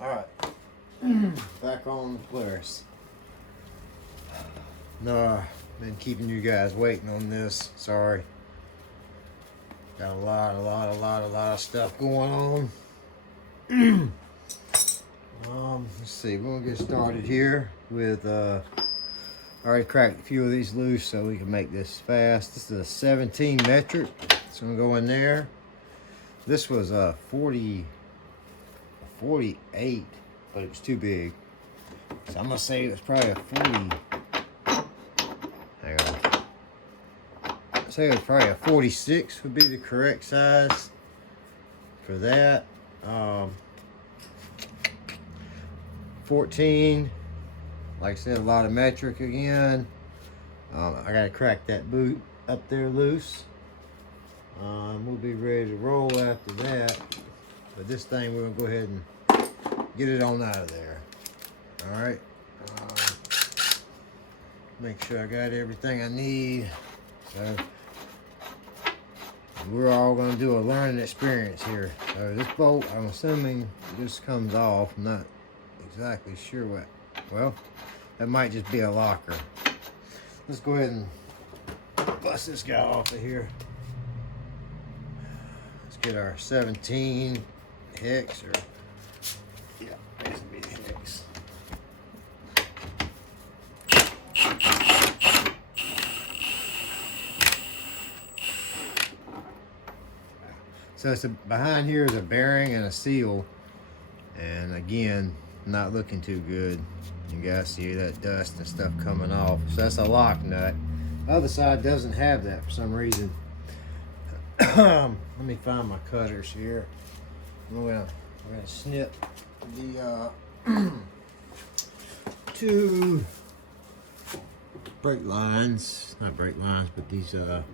Alright. Back on the Polaris. No, been keeping you guys waiting on this. Sorry. Got a lot of stuff going on. Let's see, we're gonna get started here with I already cracked a few of these loose so we can make this fast. This is a 17 metric. It's gonna go in there. This was a 48, but it was too big. So I'm gonna say it was probably a 40. Hang on. I'd say it was probably a 46 would be the correct size for that. 14, like I said, a lot of metric again. I gotta crack that boot up there loose. We'll be ready to roll after that. But this thing, we're gonna go ahead and get it on out of there. All right. Make sure I got everything I need. So we're all gonna do a learning experience here. So this bolt, I'm assuming this comes off. I'm not exactly sure what. Well, that might just be a locker. Let's go ahead and bust this guy off of here. Let's get our 17 hex, or yeah, this will be the hex. So it's behind here is a bearing and a seal, and again, not looking too good. You guys see that dust and stuff coming off. So that's a lock nut. The other side doesn't have that for some reason. Let me find my cutters here. We're gonna snip the two brake lines, not brake lines, but these little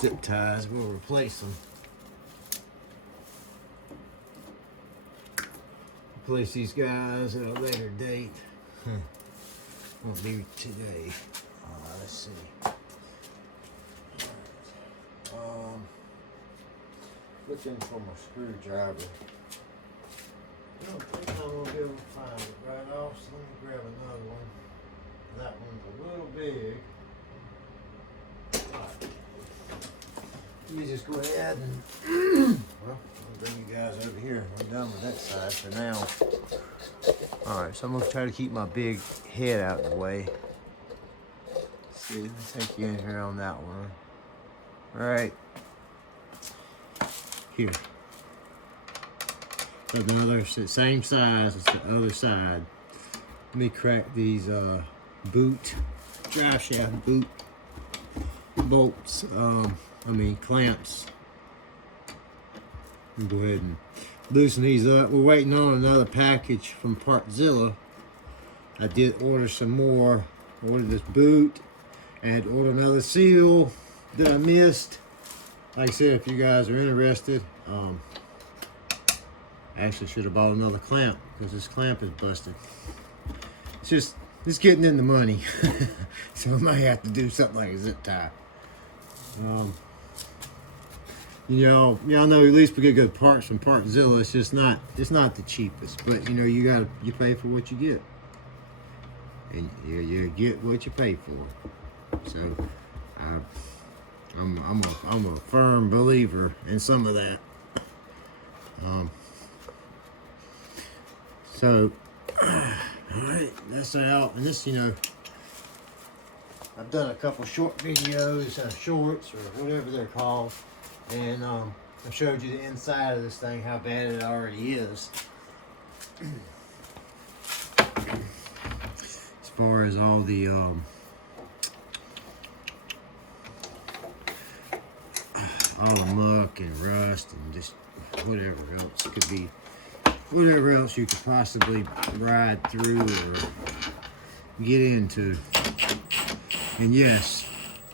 zip ties. We'll replace them. Replace these guys at a later date. Won't be today. Let's see. Looking for my screwdriver. I don't think I'm gonna be able to find it right off, so let me grab another one. That one's a little big. You just go ahead and well, I'll bring you guys over here. I'm done with that side for now. Alright, so I'm gonna try to keep my big head out of the way. Let's see, let's take you in here on that one. Alright. Here. So the other same size as the other side. Let me crack these boot, drive shaft boot bolts. Clamps. And go ahead and loosen these up. We're waiting on another package from Partzilla. I did order some more. Ordered this boot and ordered another seal that I missed. Like I said, if you guys are interested, I actually should have bought another clamp because this clamp is busted. It's getting in the money. So I might have to do something like a zip tie. Y'all know at least we get good parts from Partzilla. It's not the cheapest, but you pay for what you get, and you get what you pay for. So I'm a firm believer in some of that. So all right, that's out, and this I've done a couple short videos, shorts or whatever they're called. And I showed you the inside of this thing, how bad it already is. As far as all the muck and rust and just whatever else could be, whatever else you could possibly ride through or get into. And yes,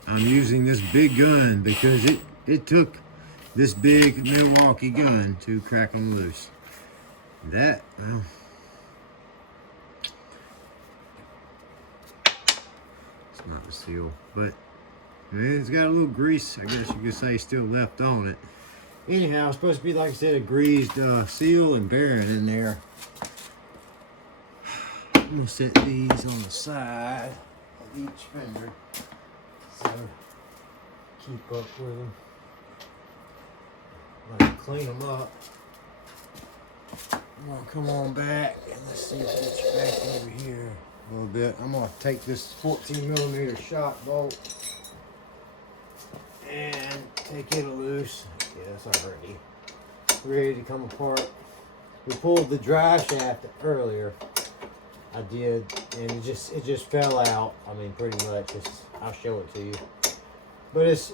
I'm using this big gun because it took this big Milwaukee gun to crack them loose. That, well, it's not the seal, but it's got a little grease, I guess you could say, still left on it. Anyhow, it's supposed to be, like I said, a greased seal and bearing in there. I'm gonna set these on the side of each fender, so keep up with them. I'm gonna clean them up. I'm gonna come on back and let's see if it's back over here a little bit. I'm gonna take this 14mm shot bolt and take it loose. Yeah, it's already ready to come apart. We pulled the drive shaft earlier. I did, and it just fell out. I mean, pretty much. I'll show it to you. But it's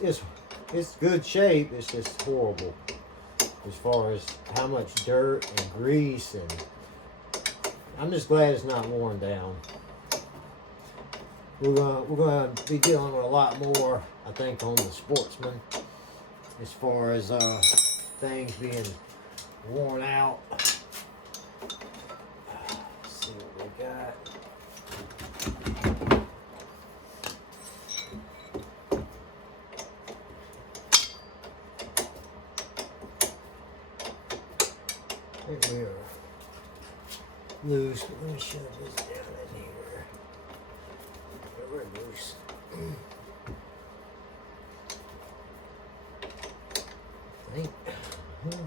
good shape. It's just horrible as far as how much dirt and grease, and I'm just glad it's not worn down. We're gonna be dealing with a lot more, I think, on the Sportsman as far as things being worn out. Let's see what we got. I think we are loose. Let me shove this down in here. We're loose. I think. Well.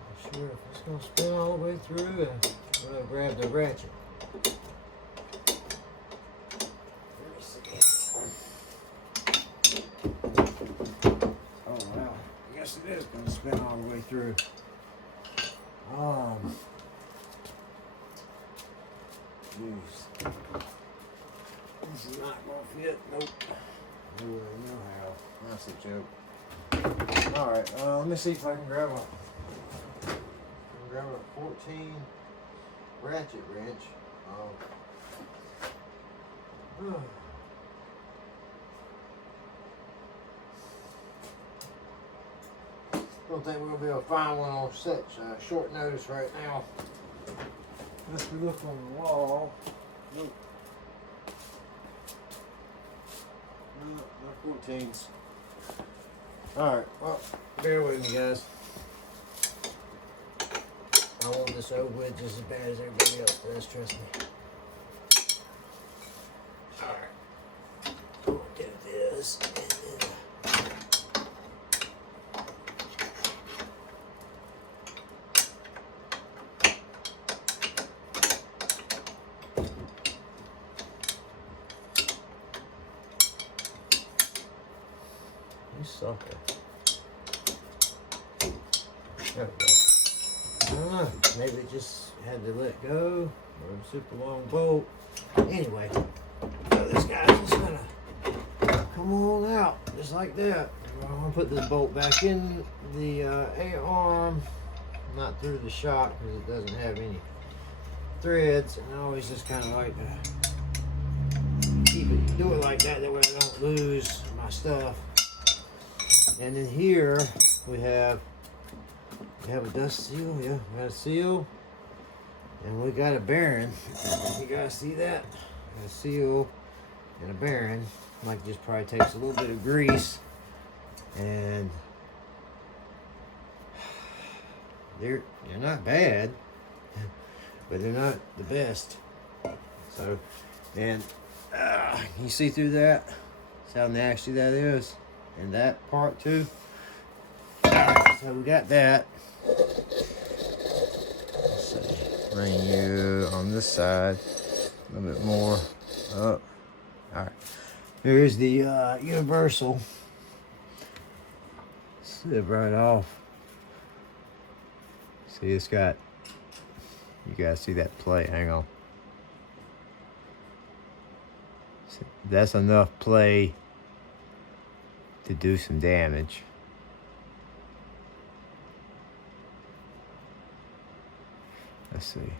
Not sure if it's going to spin all the way through. I'm going to grab the ratchet. It is going to spin all the way through. This is not going to fit. Nope. No way, no how. That's a joke. Alright, let me see if I can grab a 14 ratchet wrench. Don't think we're going to be able to find one on such short notice right now. Unless we look on the wall. Nope. No 14s. Alright, well, bear with me, guys. I want this over with just as bad as everybody else does, trust me. Alright. We'll do this. You sucker. There we go. I don't know. Maybe it just had to let go. Or a super long bolt. Anyway, so this guy's just gonna come on out just like that. I'm gonna put this bolt back in the A-arm, not through the shock because it doesn't have any threads. And I always just kind of like to do it like that. That way I don't lose my stuff. And then here we have a dust seal. Yeah, we got a seal, and we got a bearing. You guys see that? Got a seal and a bearing. Like, just probably takes a little bit of grease, and they're not bad, but they're not the best. So, and you see through that? See how nasty that is. And that part too. So we got that. Let's see. Bring you on this side a little bit more up. Alright. Here's the universal. Slip right off. See, it's got, you guys see that play? Hang on. See, that's enough play to do some damage. Let's see.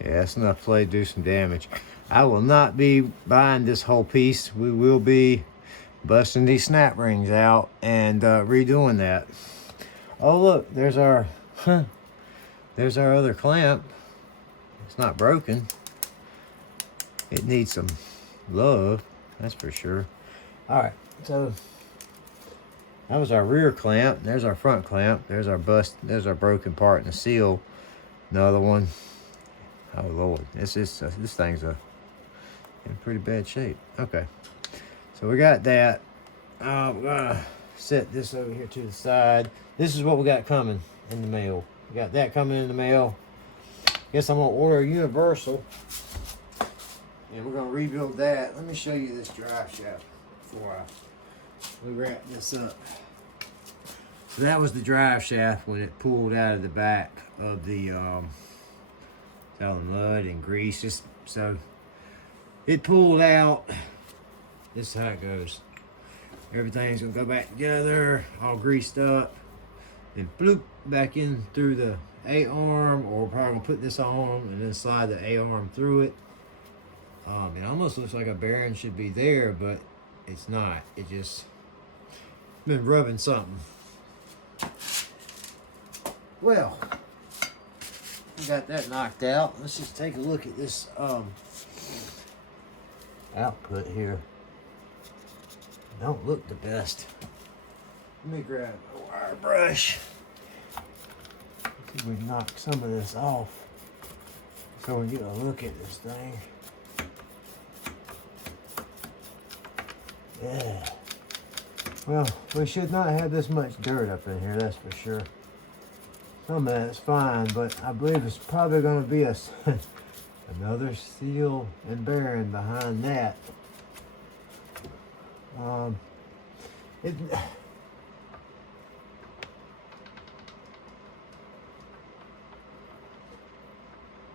Yeah, that's enough play to do some damage. I will not be buying this whole piece. We will be busting these snap rings out and redoing that. Oh look, there's our other clamp. It's not broken. It needs some love, that's for sure. All right, so that was our rear clamp. There's our front clamp. There's our there's our broken part in the seal. Another one. Oh Lord, this thing's in pretty bad shape. Okay, so we got that. We're gonna set this over here to the side. This is what we got coming in the mail. We got that coming in the mail. Guess I'm gonna order a universal, and we're gonna rebuild that. Let me show you this drive shaft before we wrap this up. So that was the drive shaft when it pulled out of the back of the all the mud and grease. Just so it pulled out. This is how it goes. Everything's gonna go back together, all greased up, then bloop back in through the A-arm, or we're probably gonna put this on and then slide the A-arm through it. It almost looks like a bearing should be there, but it's not. It just been rubbing something. Well, we got that knocked out. Let's just take a look at this output here. Don't look the best. Let me grab a wire brush. See if we can knock some of this off so we get a look at this thing. Yeah. Well, we should not have this much dirt up in here, that's for sure. Some of that's fine, but I believe it's probably going to be another seal and bearing behind that.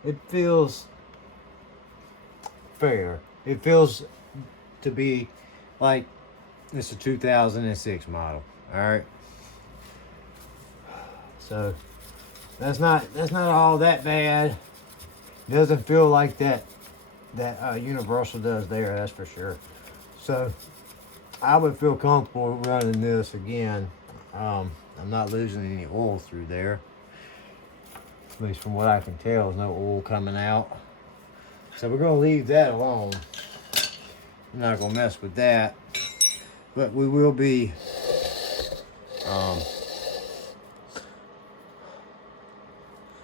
It feels fair. It feels to be like it's a 2006 model. All right. So that's not all that bad. It doesn't feel like that Universal does there, that's for sure. So I would feel comfortable running this again. I'm not losing any oil through there. At least from what I can tell, there's no oil coming out. So we're gonna leave that alone. I'm not gonna mess with that. But we will be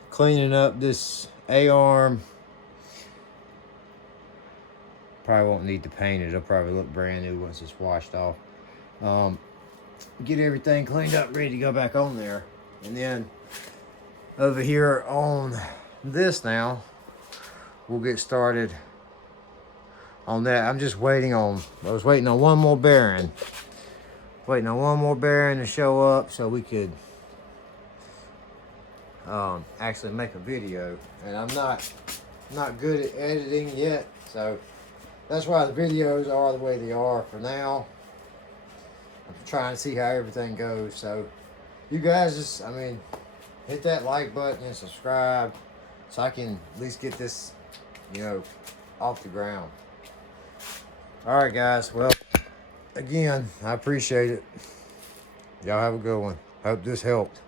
cleaning up this A-arm. Probably won't need to paint it. It'll probably look brand new once it's washed off. Get everything cleaned up, ready to go back on there. And then over here on this now, we'll get started on that. I'm just waiting on, I was waiting on one more bearing. Waiting on one more bearing to show up so we could actually make a video. And I'm not good at editing yet, so that's why the videos are the way they are for now. I'm trying to see how everything goes. So you guys just, hit that like button and subscribe so I can at least get this, off the ground. All right, guys. Well, again, I appreciate it. Y'all have a good one. Hope this helped.